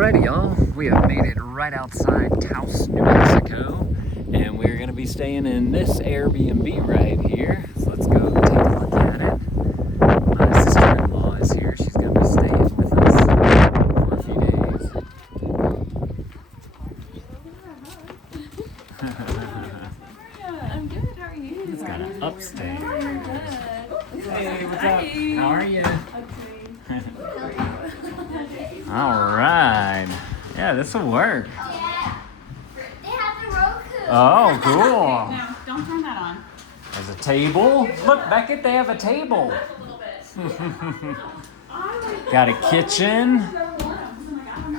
Alrighty, y'all. We have made it right outside Taos, New Mexico, and we're going to be staying in this Airbnb right here. So let's go take a look at it. My sister-in-law is here. She's going to be staying with us for a few days. I'm good. How are you? It's got an upstairs. Hey, what's up? How are you? All right. Yeah, this will work. Yeah. They have the Roku. Oh, cool. No, don't turn that on. There's a table. Look, Beckett, they have a table. Got a kitchen.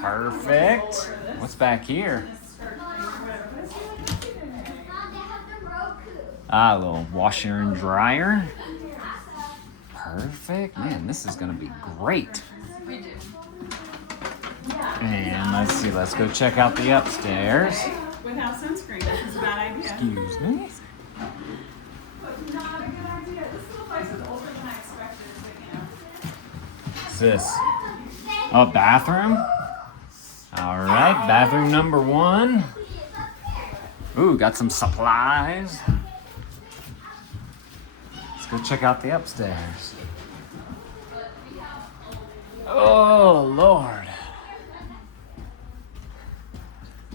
Perfect. What's back here? Ah, a little washer and dryer. Perfect. Man, this is going to be great. And let's see, let's go check out the upstairs. Without sunscreen, this is a bad idea. Excuse me. Not a good idea. This little place is older than I expected, but you know. What's this? Oh, bathroom. All right, bathroom number 1. Ooh, got some supplies. Let's go check out the upstairs. Oh, Lord.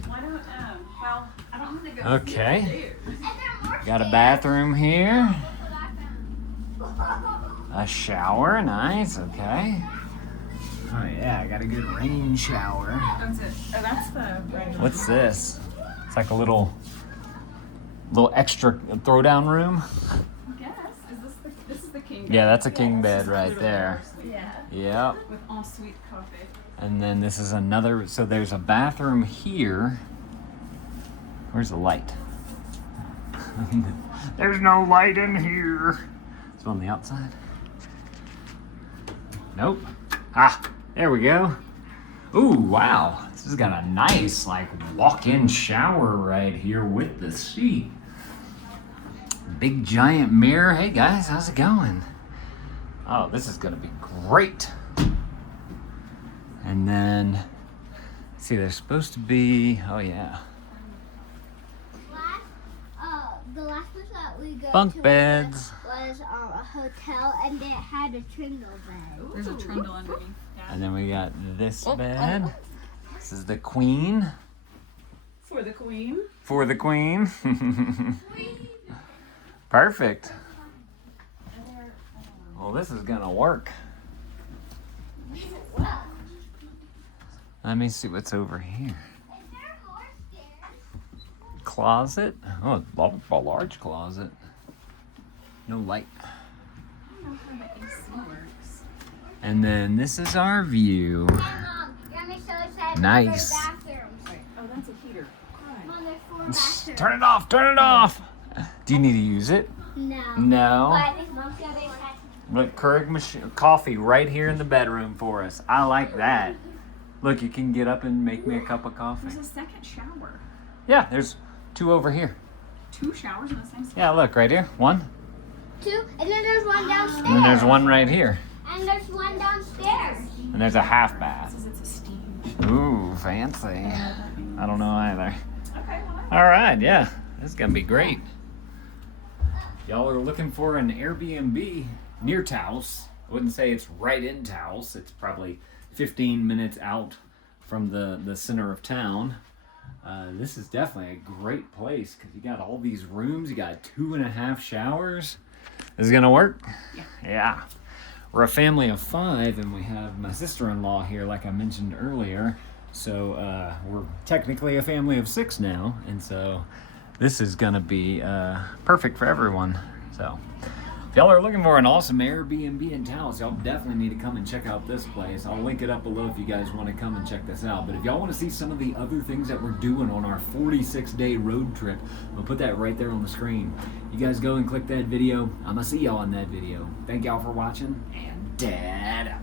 Why don't, well, I don't want to go. Okay. Got a bathroom here. A shower, nice, okay. Oh yeah, I got a good rain shower. That's it. Oh, that's the regular. What's this? It's like a little extra throwdown room. I guess. This is the king bed? Yeah, that's a king This bed is right literally there. Yeah. Yep. With ensuite coffee. And then this is another, so there's a bathroom here. Where's the light? There's no light in here. It's on the outside. Nope. Ah, there we go. Ooh, wow. This has got a nice, like, walk-in shower right here with the seat. Big giant mirror. Hey guys, how's it going? Oh, this is gonna be great. And then, let's see, there's supposed to be, oh yeah. The last place that we go Bunk to beds. was a hotel, and it had a trundle bed. There's a trundle underneath. Yeah. And then we got this bed. This is the queen. For the queen. For the queen. Perfect. Well, this is gonna work. Let me see what's over here. Closet. Oh, a large closet. No light. I don't know how the AC works. And then this is our view. Mom, let me show you that Nice. bathrooms. Wait, oh, that's a heater. Right. Mom, there's 4 bathrooms. Turn it off, turn it off. Do you need to use it? No. No. But this mom's got a Look, Keurig machine, coffee right here in the bedroom for us. I like that. Look, you can get up and make me a cup of coffee. There's a second shower. Yeah, there's 2 over here. 2 showers in the same spot. Yeah, look, right here. 1. 2, and then there's one downstairs. And then there's 1 right here. And there's one downstairs. And there's a half bath. This is it's a steam. Ooh, fancy. I don't know either. Okay, well, All right, yeah. This is going to be great. Y'all are looking for an Airbnb near Taos. I wouldn't say it's right in Taos. It's probably 15 minutes out from the center of town. This is definitely a great place because you got all these rooms. You got 2.5 showers. This is going to work? Yeah. We're a family of 5, and we have my sister-in-law here, like I mentioned earlier. So we're technically a family of 6 now, and so this is going to be perfect for everyone. So if y'all are looking for an awesome Airbnb in Taos, y'all definitely need to come and check out this place. I'll link it up below if you guys want to come and check this out. But if y'all want to see some of the other things that we're doing on our 46-day road trip, I'll put that right there on the screen. You guys go and click that video. I'm going to see y'all in that video. Thank y'all for watching, and Dad out.